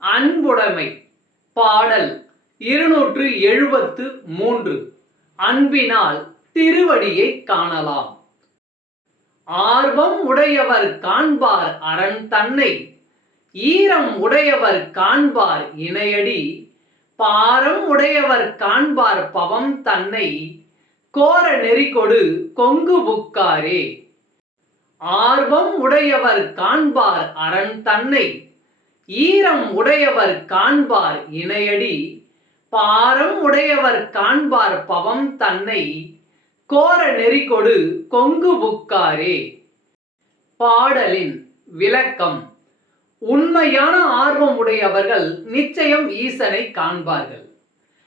அன்புடைமை. பாடல் இருநூற்று எழுபத்து மூன்று. அன்பினால் திருவடியை காணலாம். ஆர்வம் உடையவர் காண்பார் அரண் தன்னை. ஈரம் உடையவர் காண்பார் இணையடி. பாரம் உடையவர் காண்பார் பவம் தன்னை. கோர நெறிகொடு கொங்கு புக்காரே ஆர்வம் உடையவர் காண்பார் அரண் தன்னை. ஈரம் உடையவர் காண்பார் இணையடி பாரம் உடையவர் காண்பார் பவம் தன்னை கோர நெறிகொடு கொங்கு புக்காரே. பாடலின் விளக்கம் உண்மையான ஆர்வம் உடையவர்கள் நிச்சயம் ஈசனை காண்பார்கள்.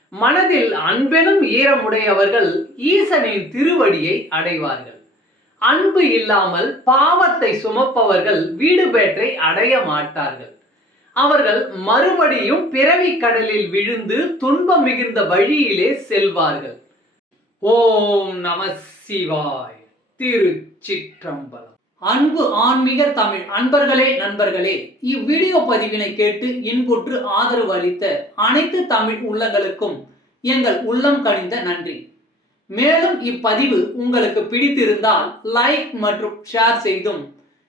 மனதில் அன்பெனும் ஈரமுடையவர்கள் ஈசனின் திருவடியை அடைவார்கள். அன்பு இல்லாமல் பாவத்தை சுமப்பவர்கள் வீடு பேற்றை அடைய மாட்டார்கள். அவர்கள் மறுபடியும் பிறவி கடலில் விழுந்து துன்பம் மிகுந்த வழியிலே செல்வார்கள். ஓம் நம சிவாய். திருச்சிற்றம்பலம். அன்பு ஆன்மீக தமிழ் அன்பர்களே நண்பர்களே இவ்வீடியோ பதிவினை கேட்டு இன்புற்று ஆதரவு அளித்த அனைத்து தமிழ் உள்ளங்களுக்கும் எங்கள் உள்ளம் கணிந்த நன்றி. மேலும் இப்பதிவு உங்களுக்கு பிடித்திருந்தால் லைக் மற்றும் ஷேர் செய்தும்